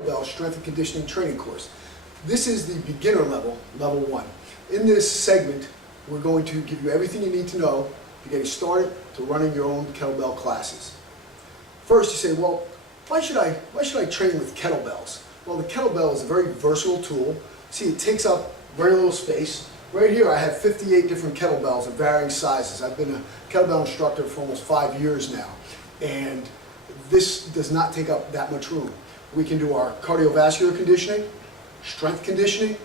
Kettlebell Strength and Conditioning Training course. This is the beginner level, level 1. In this segment, we're going to give you everything you need to know to get you started to running your own kettlebell classes. First, you say, well, why should I train with kettlebells? Well, the kettlebell is a very versatile tool. See, it takes up very little space. Right here, I have 58 different kettlebells of varying sizes. I've been a kettlebell instructor for almost 5 years now, and this does not take up that much room. We can do our cardiovascular conditioning, strength conditioning,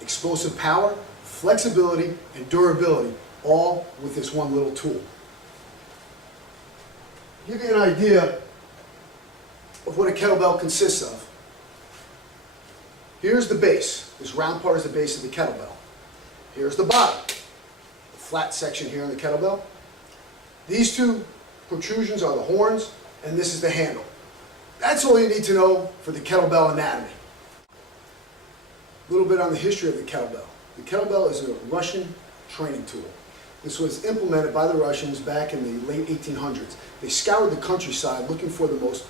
explosive power, flexibility, and durability, all with this one little tool. To give you an idea of what a kettlebell consists of, here's the base. This round part is the base of the kettlebell. Here's the bottom, the flat section here on the kettlebell. These two protrusions are the horns, and this is the handle. That's all you need to know for the kettlebell anatomy. A little bit on the history of the kettlebell. The kettlebell is a Russian training tool. This was implemented by the Russians back in the late 1800s. They scoured the countryside looking for the most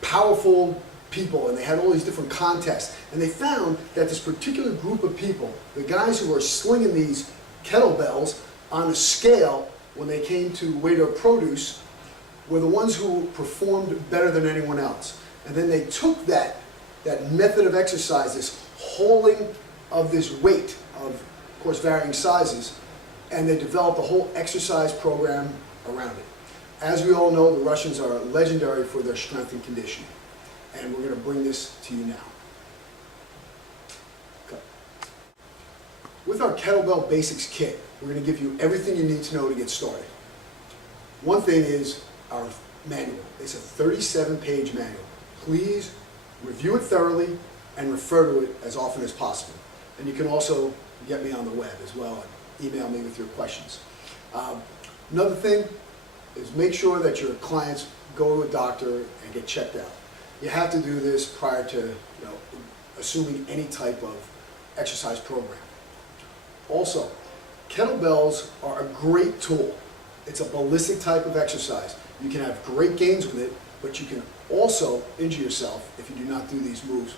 powerful people, and they had all these different contests. And they found that this particular group of people, the guys who were slinging these kettlebells on a scale when they came to weigh their produce, were the ones who performed better than anyone else. And then they took that method of exercise, this hauling of this weight of course, varying sizes, and they developed a whole exercise program around it. As we all know, the Russians are legendary for their strength and conditioning. And we're going to bring this to you now. Okay. With our Kettlebell Basics Kit, we're going to give you everything you need to know to get started. One thing is our manual. It's a 37-page manual. Please review it thoroughly and refer to it as often as possible. And you can also get me on the web as well and email me with your questions. Another thing is make sure that your clients go to a doctor and get checked out. You have to do this prior to assuming any type of exercise program. Also, kettlebells are a great tool. It's a ballistic type of exercise. You can have great gains with it, but you can also injure yourself if you do not do these moves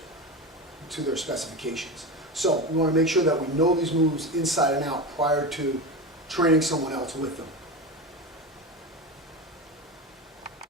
to their specifications. So we want to make sure that we know these moves inside and out prior to training someone else with them.